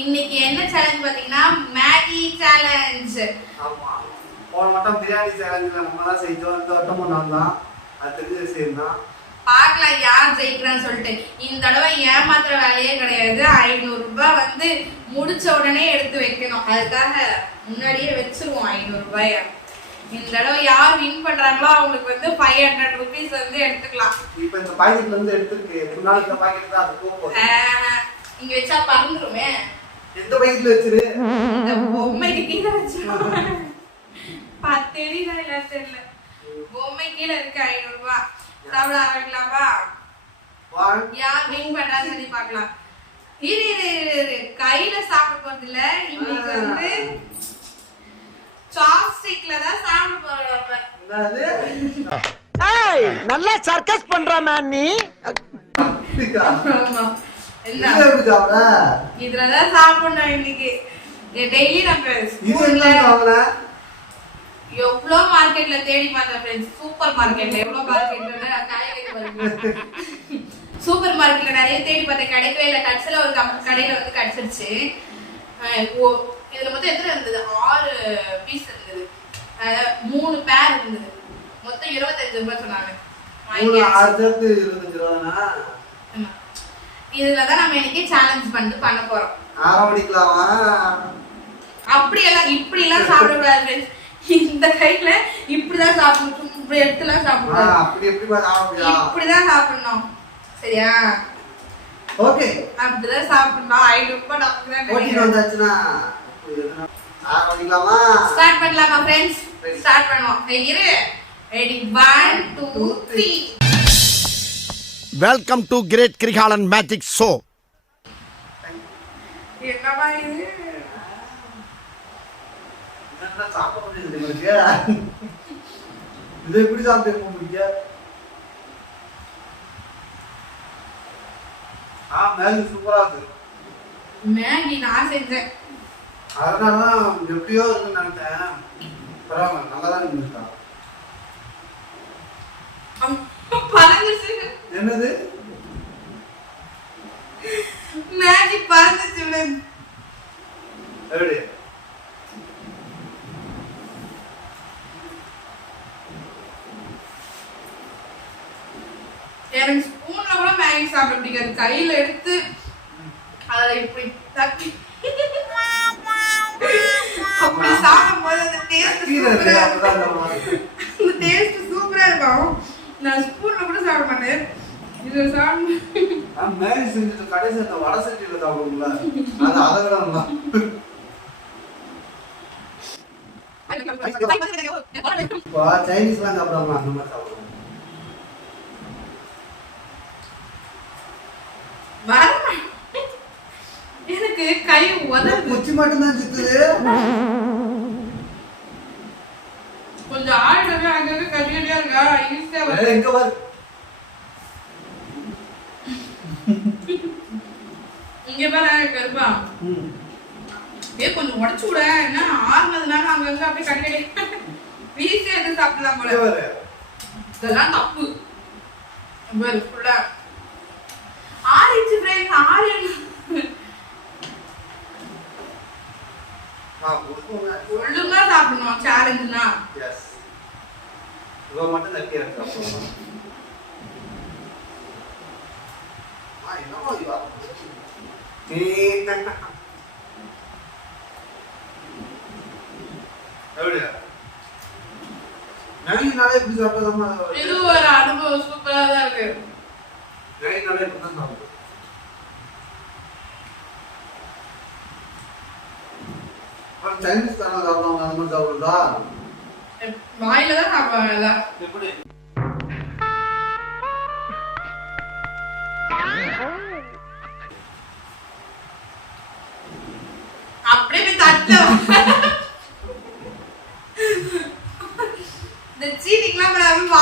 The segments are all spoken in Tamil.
இன்னைக்கு என்ன சேலஞ்ச் பாத்தீங்கன்னா மேகி சேலஞ்ச். ஆமா, போன வட்டம் பிரியாணி சேலஞ்சில் நம்ம தான் செஞ்சோம். இந்த வட்டமும் நான் தான். அது தெரிஞ்ச விஷயம் தான். பார்க்கலாம் யார் ஜெயிக்கிறான்னு சொல்லிட்டு. இந்த தடவை ஏமாத்துற வேலையே கிடையாது. 500 ரூபாய் வந்து முடிச்ச உடனே எடுத்து வைக்கணும். அதுக்காக முன்னாடியே வச்சிருவோம் 500 ரூபாய. இந்த தடவை யார் வின் பண்றாங்களோ அவங்களுக்கு வந்து 500 ருபீஸ் வந்து எடுத்துக்கலாம். இப்போ இந்த பாக்கெட்ல இருந்து எடுத்துருக்கு. முன்னாடி இந்த பாக்கெட் தான் அது போகுது. இங்க வச்சா பறந்துருமே. எந்த பாக்கெட்ல வச்சிரு? இந்த பொம்மைக்கு கீழ வச்சிருவோம். தெரியுதா இல்ல தெரியல. பொம்மை கீழ இருக்கு 500 ரூபாய். சாப்பிட ஆரம்பிக்கலாமா? யார் வின் பண்றான்னு சொல்லி பார்க்கலாம். இரு கையில சாப்பிட போறது இல்ல. இன்னைக்கு வந்து சாப்ஸ்டிக்ல தான் சாப்பிட போறோம். என்னது? ஏய் நல்லா சர்க்கஸ் பண்ற மேன் நீ. ஆமா. என்ன சாப்பிட? இதுல தான் சாப்பிடணும் இன்னைக்கு. டெய்லி நம்ம ஸ்கூல்ல எவ்வளோ மார்க்கெட்ல தேடி பார்த்தேன் ஃப்ரெண்ட்ஸ். சூப்பர் மார்க்கெட்ல எவ்வளோ மார்க்கெட்ல காய்கறி வருது. சூப்பர் மார்க்கெட்ல நிறைய தேடி பார்த்தேன், கிடைக்கவே இல்லை. கடைசியில ஒரு கடையில வந்து கிடைச்சிருச்சு. இதுல மொத்தம் எத்தனை இருந்தது? 6 பீஸ் இருந்தது. 3 பேர் இருந்தது. மொத்தம் 25 ரூபாய் சொன்னாங்க. இதுலதான் நம்ம இன்னைக்கு சேலஞ்ச் பண்ணிட்டு பண்ண போறோம். அப்படியெல்லாம் இப்படி எல்லாம் சாப்பிடக்கூடாது. இந்த கையில இப்படிதான் சாப்பிடணும். இப்படி எடுத்துலாம் சாப்பிடக்கூடாது. இப்படிதான் சாப்பிடணும். சரியா? ஓகே, அப்படிதான் சாப்பிடணும். 500 ரூபாய் நமக்கு தான் ஸ்டார்ட் பண்ணலாமா ஃப்ரெண்ட்ஸ்? ஸ்டார்ட் பண்ணுவோம். இரு, ready, 1 2 3. Welcome to great Kirikalan magic show. என்னமா இது? இது எப்படி சாப்பிட்டு முடிய? மேகி சூப்பரா இருக்கு. மேகி நான் செஞ்சேன். அதனாலதான் எப்படியோ இருக்குன்னு நினைச்சேன். பரவாயில்ல, நல்லாதான் இருந்துச்சா? என்னது? மேகி பறந்துச்சு. எப்படி? எனக்கு ஸ்பூன்ல கூட மேகி சாப்பிட பிடிக்காது. கையில எடுத்து அதை இப்படி தட்டி அப்படி சாப்பிடும்போது அந்த டேஸ்ட் சூப்பரா இருக்கும். நான் ஸ்பூன்ல கூட சாப்பிட மாட்டேன். இது சாப்பிட மேகி செஞ்சுட்டு கடைசி அந்த வடை சட்டியில சாப்பிடுவோம்ல, அது அதை விட நல்லா. சைனீஸ்லாம் சாப்பிடாம அந்த மாதிரி சாப்பிடுவோம். எனக்கு கை உதவு குச்சி மட்டும் தான் சுத்துது. கொஞ்சம் ஆடுங்க. அங்கங்க கட்டியா இருக்கா? ஈஸியா வர. எங்க வர? இங்க பாரு கருப்பா. கொஞ்சம் உடைச்சு விட. என்ன ஆறுனதுனால அங்கங்க அப்படியே கட்டி ஈஸியா எடுத்து சாப்பிடலாம் போல. இதெல்லாம் தப்பு. பாரு ஃபுல்லா ஆரிச்சு ஃப்ரெண்ட்ஸ். ஒழுங்கா சாப்பிடணும் சேலஞ்சுனா. எஸ், இவ மட்டும் நக்கி இருக்கா. என்னமோ இவா எப்படியா மேகினாலே இப்படி சாப்பிட்டதாமா? இது ஒரு அனுபவம். சூப்பரா தான் இருக்கு. மேகினாலே இப்படி தான் சாப்பிடுது. சைனீஸ் காரங்க சாப்பிடுவாங்க, அந்த மாதிரி சாப்பிடுறதா? வாயில தான் சாப்பிடுவாங்க. எப்படி? அப்படியே போய் தட்டல. இந்த சீனிக்கெல்லாம்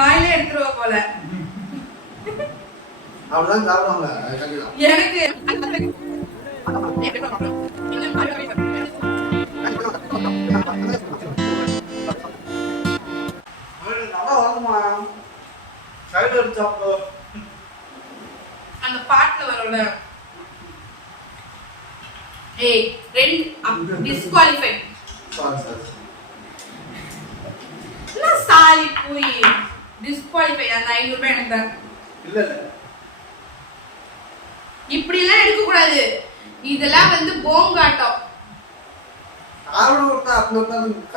வாயில எடுத்துருவா போல. அப்படிதான் சாப்பிடுவாங்க. எனக்கு நல்லா வருமா? சைடு எடுத்து சாப்பிடும். அந்த பாட்டுல வரும்ல, ஏய் ரெண்டு டிஸ்குவாலிஃபை. சாரி என்ன சாலி போய் டிஸ்குவாலிஃபை. அந்த 500 ரூபாய் எனக்கு தான். இல்ல இப்படி எல்லாம் எடுக்க கூடாது. இதெல்லாம் வந்து போங்காட்டம்.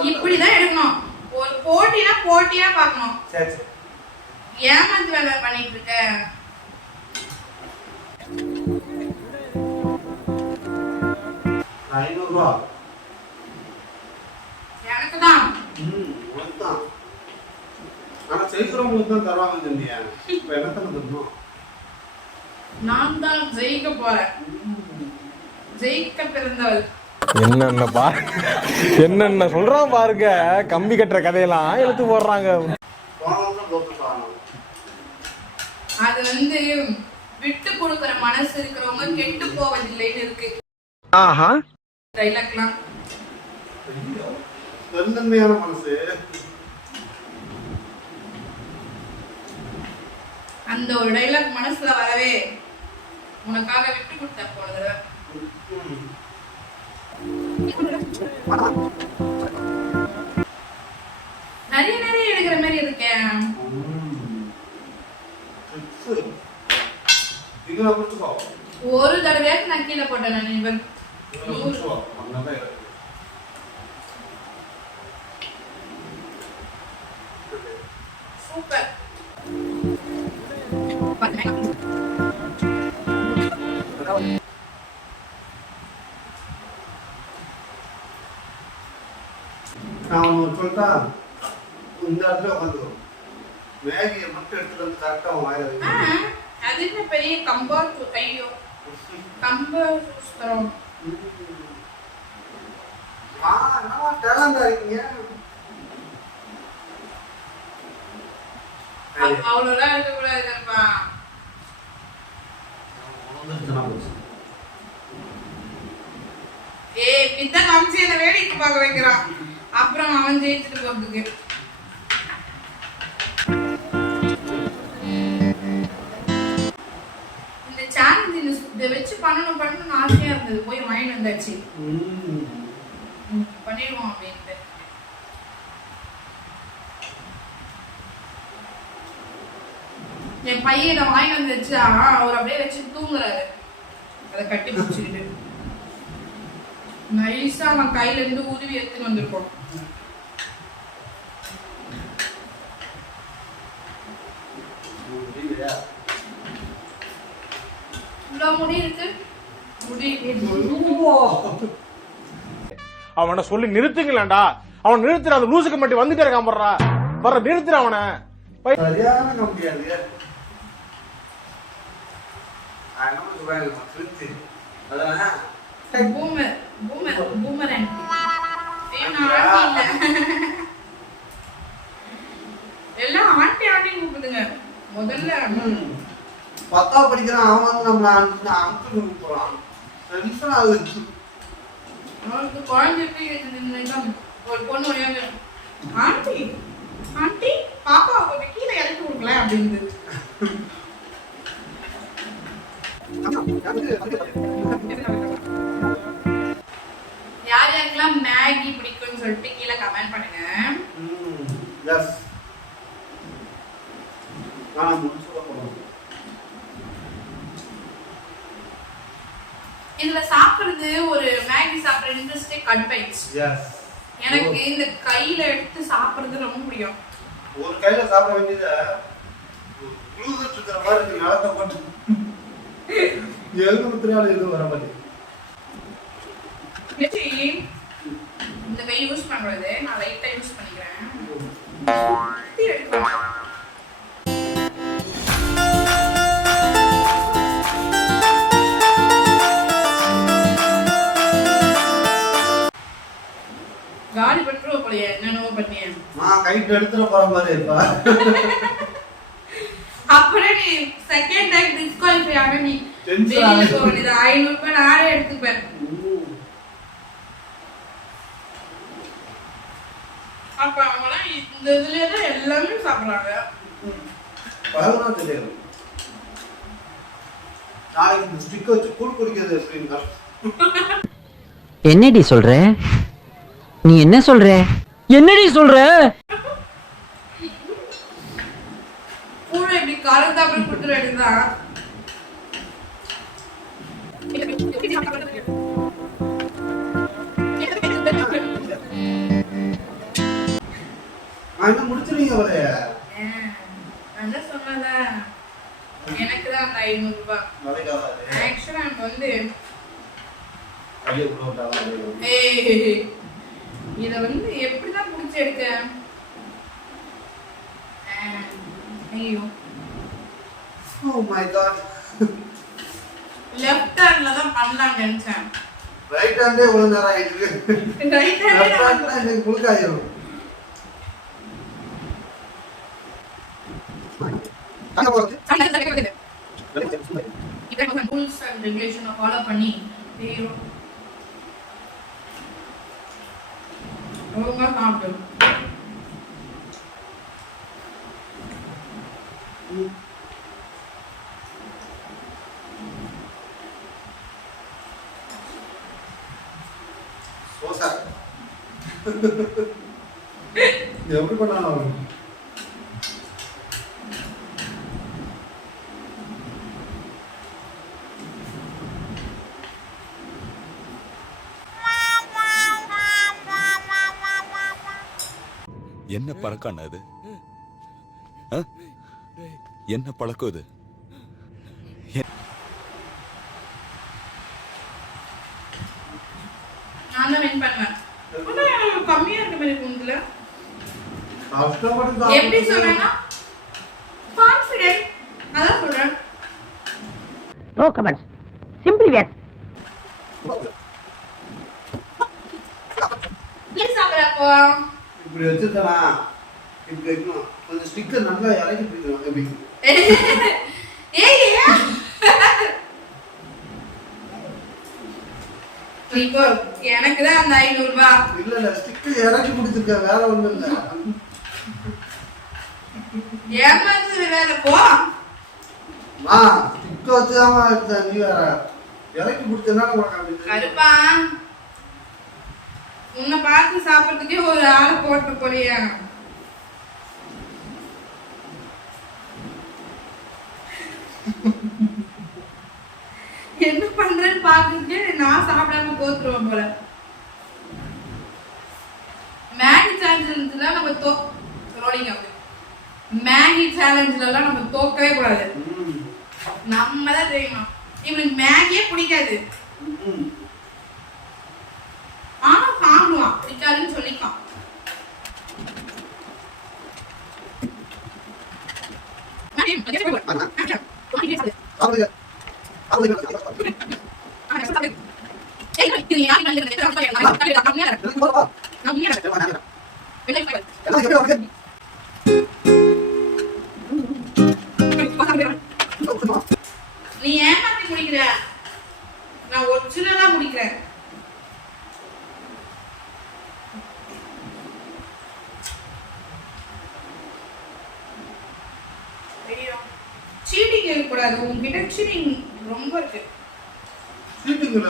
இப்படிதான் எடுக்கணும். ஒரு போட்டினா போட்டியா பார்க்கணும். சரி சரி. ஏமாத்து வேலை பண்ணிட்டு இருக்க. ₹500 எனக்கு தான். உனக்குதான். ஆனா ஜெயிக்கிறவங்களுக்கு தான் தருவாங்க சொன்னியா? இப்ப என்ன தரணும்? நான் தான் ஜெயிக்க போறேன். ஜெயிக்க பிறந்தவள். என்னென்ன சொல்றான் பாருங்க. கம்பி கட்டுற கதையெல்லாம் எடுத்து போடுறாங்க. அது வந்து விட்டு கொடுக்கிற மனசு இருக்கிறவங்க கெட்டு போவதில்லைன்னு இருக்கு. ஆஹா டைலாக்லாம் பெருந்தன்மையான மனசு. அந்த ஒரு டைலாக் மனசுல வரவே உனக்காக விட்டு கொடுத்த போல. நிறைய நிறைய எடுக்கிற மாதிரி இருக்கேன். ஒரு தடவையாவது நான் கீழே போட்டேன். நான் இவன் சூப்பர். நான் சொல்லிட்டா இந்த இடத்துல உட்காந்துரும். மேகியை மட்டும் எடுத்துட்டு வந்து கரெக்டா வாயில வைக்கணும். அது என்ன பெரிய கம்பர் கையோ கம்பர் சுஸ்தரம். என்னவா டேலண்டா இருக்கீங்க. அவ்வளோலாம் இருக்கக்கூடாதுப்பா. ஏய் பித்த காமிச்சு என்ன வேடிக்கை பார்க்க வைக்கிறான். அப்புறம் அவன் ஜெயிச்சுட்டு போறதுக்கு. இந்த சேலஞ்ச் இதை வச்சு பண்ணணும்னு ஆசையா இருந்தது. போய் மைண்ட் வந்தாச்சு. பண்ணிடுவோம் அப்படின்ட்டு. என் பையன் இதை வாங்கி வந்து வச்சா அவர் அப்படியே வச்சு தூங்குறாரு. அதை கட்டி பிடிச்சிக்கிட்டு நைஸா அவன் கையில இருந்து உருவி எடுத்துன்னு வந்திருக்கோம். முடி இருக்கு. அவனை சொல்லி நிறுத்துங்களேன்டா. அவன் நிறுத்துற. அந்த லூசுக்கு மட்டும் வந்துட்டே இருக்கான். போடுறா வர நிறுத்துற அவனை. சரியான கம்பியாது. எல்லாம் ஆண்டி ஆண்டி கூப்பிடுங்க. முதல்ல 10th படிக்கிறான். அவன் நம்மள அனுப்பி போறான். டென்ஷன் ஆகுது. அவனுக்கு குழந்தை ஒரு பொண்ணு ஒரே ஆண்டி ஆண்டி பாப்பா கொஞ்சம் கீழே இறக்கி கொடுக்கல அப்படின்னு. யார் யாருக்கெல்லாம் மேகி பிடிக்கும்னு சொல்லிட்டு கீழே கமெண்ட் பண்ணுங்க. எஸ் நான் முடிச்சுட போறேன். இதுல சாப்பிடுறது ஒரு மேகி சாப்பிடுற இன்ட்ரெஸ்டே கடுப்பாயிடுச்சு. எஸ் எனக்கு இந்த கையில எடுத்து சாப்பிடுறது ரொம்ப பிடிக்கும். ஒரு கையில சாப்பிட வேண்டியது க்ளூஸ் இருக்கிற மாதிரி நீங்க நடத்த போட்டு எழுதுறதுனால எதுவும் வர மாட்டேங்குது. இந்த கை யூஸ் பண்றது நான் லைட்டா யூஸ் பண்ணிக்கிறேன். காலி பண்றோம் போலயே. என்னென்னவோ பண்ணிய நான் கைட்டு எடுத்துட போற மாதிரி இப்ப. அப்புறம் நீ செகண்ட் டைம் டிஸ்குவாலிஃபை ஆக நீ வெளியில போக வேண்டியது. 500 ரூபாய் நானே எடுத்துப்பேன். அப்ப அவங்களாம் இந்த இதுலயே தான் எல்லாமே சாப்பிடுறாங்க. பழகுனா தெரியாது. நாளைக்கு இந்த ஸ்டிக் வச்சு கூழ் குடிக்கிறது எப்படின்னு என்னடி சொல்ற? நீ என்ன சொல்ற? என்னடி சொல்ற? பூனை இப்படி காலத்தாப்புல கொடுத்துட வேண்டியதுதான். முடிச்சிருவீங்க அவரைய. நான் சொன்னல எனக்கு தான் அந்த 500 ரூபாய். ஆக்சுவலா நம்ம வந்து இத வந்து எப்படிதான் புடிச்சு எடுக்க? ஐயோ ஓ மை காட். லெஃப்ட் ஹேண்ட்ல தான் பண்ணலாம்னு நினைச்சேன். ரைட் ஹேண்டே இவ்வளவு நேரம் ஆயிடுது. ரைட் ஹேண்ட்ல எனக்கு புழுக்காயிரும். ரூல்ஸ் அண்ட் ரெகுலேஷனை ஃபாலோ பண்ணி செய்யணும். ஒழுங்கா சாப்பிடு. எப்படி பண்ணலாம்? என்ன பழக்கம் அது? என்ன பழக்கம் இது? நான் தான் வின் பண்ணுவேன். கம்மியா இருக்க மாதிரி இருக்கும்ல. எப்படி சொல்றேன்னா கான்ஃபிடென்ட் அதான் சொல்றேன். No comments. சிம்பிளி வேர். ஏன் சாப்பிடுறப்போ இப்படி வச்சிருக்கா? இப்படி வைக்கணும். கொஞ்சம் ஸ்டிக்கர் நல்லா இறக்கி பிடிக்கணும். எப்படி? ஏய் இப்போ எனக்கு தான் அந்த 500 ரூபாய். இல்ல ஸ்டிக்கர் இறக்கி பிடிச்சிருக்க, வேற ஒண்ணும் இல்ல. ஏமாந்து வேற போ. மா ஸ்டிக்கர் வச்சுதாமா எடுத்த நீ வேற இறக்கி பிடிச்சனா உனக்கு கருப்பா உன்னை பார்த்து சாப்பிட்றதுக்கே ஒரு ஆளை போட்டு போறியா? என்ன பண்றேன்னு பார்த்துட்டு நான் சாப்பிடாம போத்துருவேன் போல. மேகி சேலஞ்சில நம்ம ரோலிங் ஆகுது. மேகி சேலஞ்சில நம்ம தோக்கவே கூடாது. நம்ம தான் தெரியுமா இவனுக்கு மேகியே பிடிக்காது. ஆனா சாப்பிடுவான், பிடிக்காதுன்னு சொல்லிக்கான். நீ ஏமாத்தி முடிக்கிற, நான் ஒரிஜினலா முடிக்கிறேன். சீட்டிங் இருக்கக்கூடாது. உங்ககிட்ட சீட்டிங் ரொம்ப இருக்கு. சீட்டிங் இல்ல.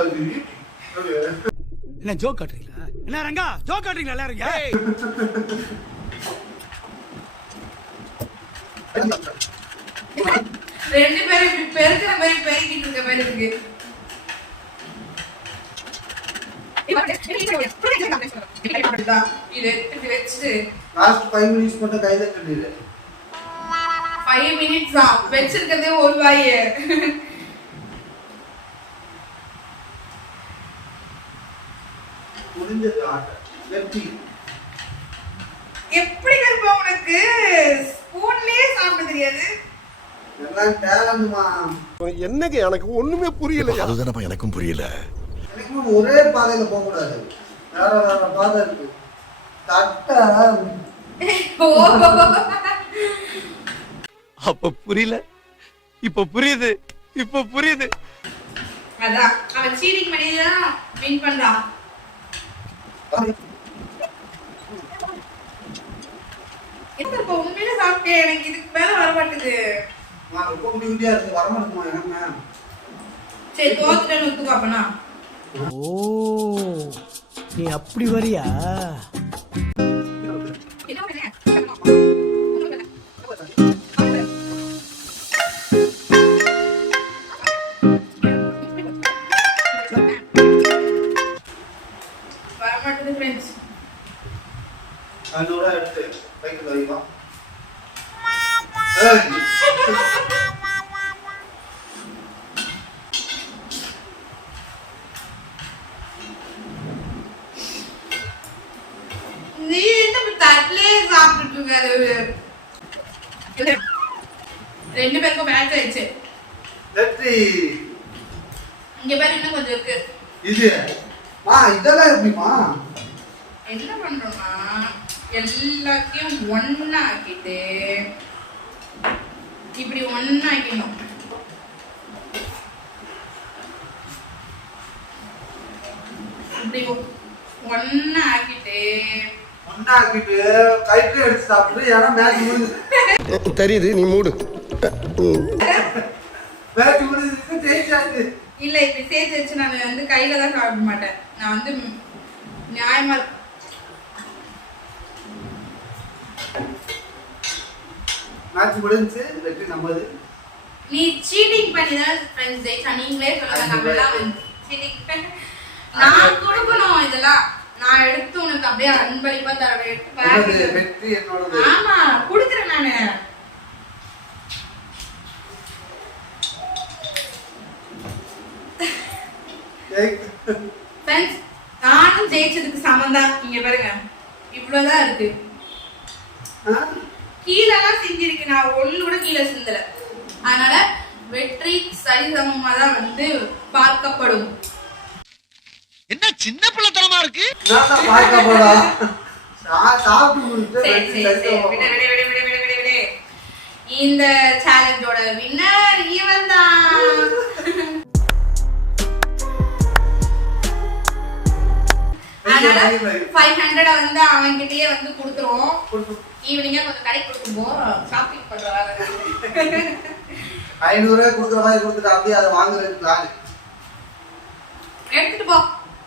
என்ன ஜோக் காட்டுறீங்களா? என்ன ரங்கா ஜோக் காட்டுறீங்களா எல்லாரும்? ரெண்டு பேரும் இப்படி பெருக்கிற மாதிரி பெருக்கிட்டு இருக்க மாதிரி இருக்கு. இது எடுத்து வச்சுட்டு லாஸ்ட் 5 மினிட்ஸ் மட்டும் கையில கட்டிடு. 5 மினிட்ஸ் தான் வச்சிருக்கதே ஒரு வாய். முடிஞ்சது ஆட்ட. வெற்றி. எப்படி கருப்பா உனக்கு ஸ்பூன்லயே சாப்பிட தெரியாது? எல்லாம் டேலண்ட்மா. என்னங்க எனக்கு ஒண்ணுமே புரியல. அதுதானப்பா எனக்கும் புரியல. எனக்கு ஒரே பாதையில போக கூடாது. வேற வேற பாதை இருக்கு. தட்ட அப்ப புரியல, இப்ப புரியுது, இப்ப புரியுது. அதான் அவன் சீட்டிங் பண்ணி தான் வின் பண்றான். இப்ப உண்மையில சாப்பிட்டேன். எனக்கு இதுக்கு மேல வர மாட்டேது. நான் ரொம்ப முடிவுடியா இருக்கு. வர மாட்டேமா எனக்கு. சரி தோத்துட்டேன்னு ஒத்துக்கோ. அப்பனா ஓ நீ அப்படி வரியா? வரமாட்டேது ஃப்ரெண்ட்ஸ். 500 ரூபாய் எடுத்து கைக்கு வைக்கலாம். நீ என்ன தட்டிலே சாப்பிட்டுட்டு இருக்காரு. 2 பேருக்கும் மேட்ச் ஆயிடுச்சு. வெற்றி. இங்க பாரு இன்னும் கொஞ்சம் இருக்கு. இது இதெல்லாம் எப்படிமா? என்ன பண்றோம்னா எல்லாத்தையும் ஒண்ணா ஆக்கிட்டு இப்படி ஒண்ணா ஆக்கிடணும். இப்படி ஒண்ணா ஆக்கிட்டு கைக்கு எடுத்து சாப்பிட்டு ஏன்னா மேட்ச் முடிஞ்சு தெரியுது, நீ மூடு. மேட்ச் முடிஞ்சு ஜெயிச்சாச்சு. இல்ல இப்படி சேர்த்து வச்சு நான் வந்து கையில தான் சாப்பிட மாட்டேன். நான் வந்து நியாயமா மேட்ச் முடிஞ்சு வெற்றி நம்மது. நீ சீட்டிங் பண்ணி தான் ஃப்ரெண்ட்ஸ் ஜெயிச்சா. நீங்களே சொல்லுங்க. நம்மலாம் வந்து சீட்டிங் நான் கொடுக்கணும். இதெல்லாம் நான் எடுத்து உனக்கு அப்படியே அன்பளிப்பா தரேன். வெற்றி என்னோடது. ஆமா குடுக்குறேன் நானு. ஃப்ரெண்ட்ஸ் நானும் ஜெயிச்சதுக்கு சமம் தான். இங்க பாருங்க இவ்வளவுதான் இருக்கு. கீழெல்லாம் சிந்திருக்கு. நான் ஒண்ணு கூட கீழே சிந்தல. அதனால வெற்றி சரிசமமா தான் வந்து பார்க்கப்படும். என்ன சின்ன பிள்ளைத்தனமா இருக்கு? இந்த சேலஞ்சோட வின்னர் இவன் தான். அதனால 500 வந்து அவன்கிட்டயே வந்து கொடுத்துருவோம். ஈவினிங்கா கொஞ்சம் கடைக்கு கொடுக்கும்போது ஷாப்பிங் பண்றவாங்க. 500 ரூபாய் கொடுக்குற மாதிரி கொடுத்துட்டு அப்படியே அதை வாங்குறதுக்கு பிளான். எடுத்துட்டு போ.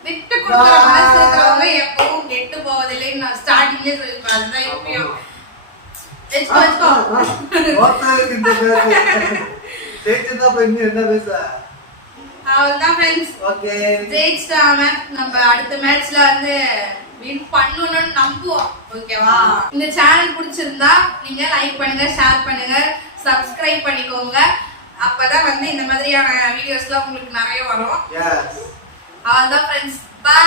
விட்டு கொடுக்குற மனசு இருக்கிறவங்க எப்பவும் கெட்டு போவதில்லை. நான் ஸ்டார்டிங்லேயே சொல்லிருப்பேன். அதுதான் இப்பயும் என்ன பேச அவள்தான் ஃப்ரெண்ட்ஸ். ஓகே ஜெயிச்சிட்டாம நம்ம அடுத்த மேட்ச்ல வந்து வின் பண்ணணும்னு நம்புவோம். ஓகேவா? இந்த சேனல் பிடிச்சிருந்தா நீங்க லைக் பண்ணுங்க, ஷேர் பண்ணுங்க, சப்ஸ்கிரைப் பண்ணிக்கோங்க. அப்பதான் வந்து இந்த மாதிரியான வீடியோஸ்லாம் உங்களுக்கு நிறைய வரும். எஸ் அவள்தான் ஃப்ரெண்ட்ஸ். பை.